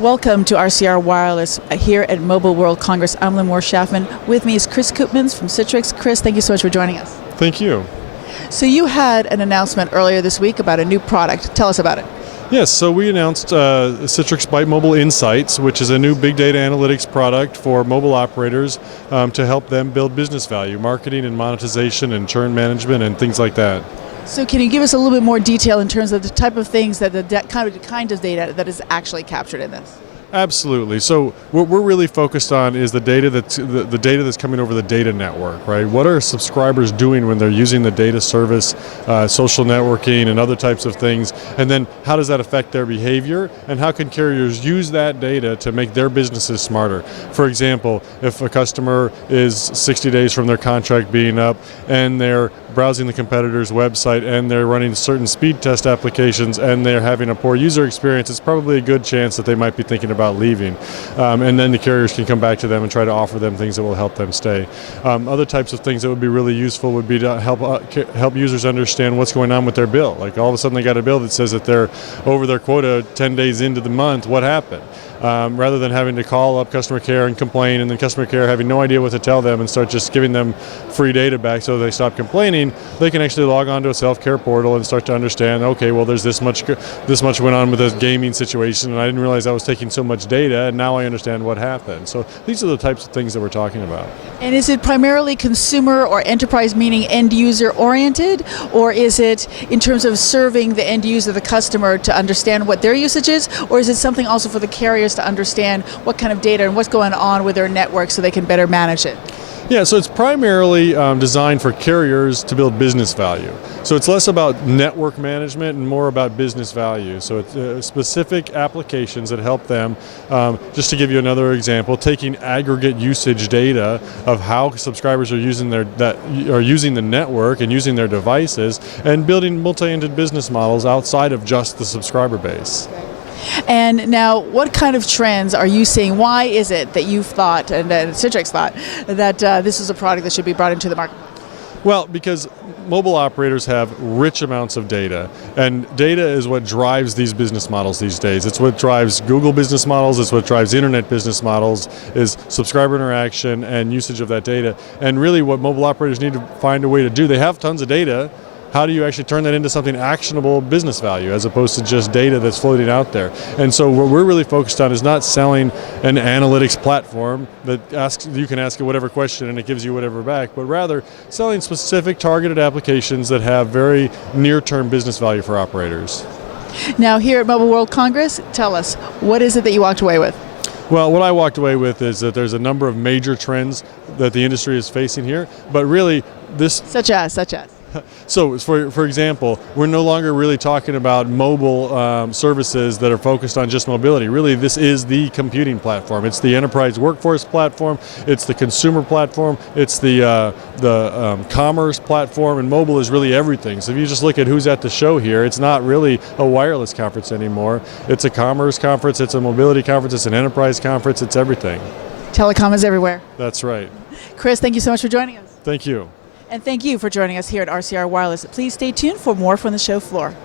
Welcome to RCR Wireless here at Mobile World Congress. I'm Limor Schaffman. With me is Chris Koopmans from Citrix. Chris, thank you so much for joining us. Thank you. So you had an announcement earlier this week about a new product. Tell us about it. Yes, so we announced Citrix ByteMobile Insights, which is a new big data analytics product for mobile operators to help them build business value, marketing and monetization and churn management and things like that. So can you give us a little bit more detail in terms of the type of things that the kind of data that is actually captured in this? Absolutely. So what we're really focused on is the data that's coming over the data network, right? What are subscribers doing when they're using the data service, social networking and other types of things, and then how does that affect their behavior, and how can carriers use that data to make their businesses smarter? For example, if a customer is 60 days from their contract being up and they're browsing the competitor's website and they're running certain speed test applications and they're having a poor user experience, it's probably a good chance that they might be thinking about leaving. And then the carriers can come back to them and try to offer them things that will help them stay. Other types of things that would be really useful would be to help users understand what's going on with their bill. Like all of a sudden they got a bill that says that they're over their quota 10 days into the month, what happened? Rather than having to call up customer care and complain, and then customer care having no idea what to tell them and start just giving them free data back so they stop complaining, they can actually log on to a self-care portal and start to understand, okay, well there's this much went on with this gaming situation and I didn't realize I was taking so much data, and now I understand what happened. So these are the types of things that we're talking about. And is it primarily consumer or enterprise, meaning end user oriented, or is it in terms of serving the end user, the customer, to understand what their usage is, or is it something also for the carriers to understand what kind of data and what's going on with their network so they can better manage it? Yeah, so it's primarily designed for carriers to build business value. So it's less about network management and more about business value. So it's specific applications that help them, just to give you another example, taking aggregate usage data of how subscribers are using the network and using their devices, and building multi-ended business models outside of just the subscriber base. And now, what kind of trends are you seeing? Why is it that you've thought, and Citrix thought, that this is a product that should be brought into the market? Well, because mobile operators have rich amounts of data, and data is what drives these business models these days. It's what drives Google business models, it's what drives internet business models, is subscriber interaction and usage of that data. And really what mobile operators need to find a way to do, they have tons of data. How do you actually turn that into something actionable business value as opposed to just data that's floating out there? And so what we're really focused on is not selling an analytics platform that you can ask it whatever question and it gives you whatever back, but rather selling specific targeted applications that have very near-term business value for operators. Now here at Mobile World Congress, tell us, what is it that you walked away with? Well, what I walked away with is that there's a number of major trends that the industry is facing here, but really this... Such as? So, for example, we're no longer really talking about mobile services that are focused on just mobility. Really, this is the computing platform. It's the enterprise workforce platform. It's the consumer platform. It's the commerce platform, and mobile is really everything. So if you just look at who's at the show here, it's not really a wireless conference anymore. It's a commerce conference. It's a mobility conference. It's an enterprise conference. It's everything. Telecom is everywhere. That's right. Chris, thank you so much for joining us. Thank you. And thank you for joining us here at RCR Wireless. Please stay tuned for more from the show floor.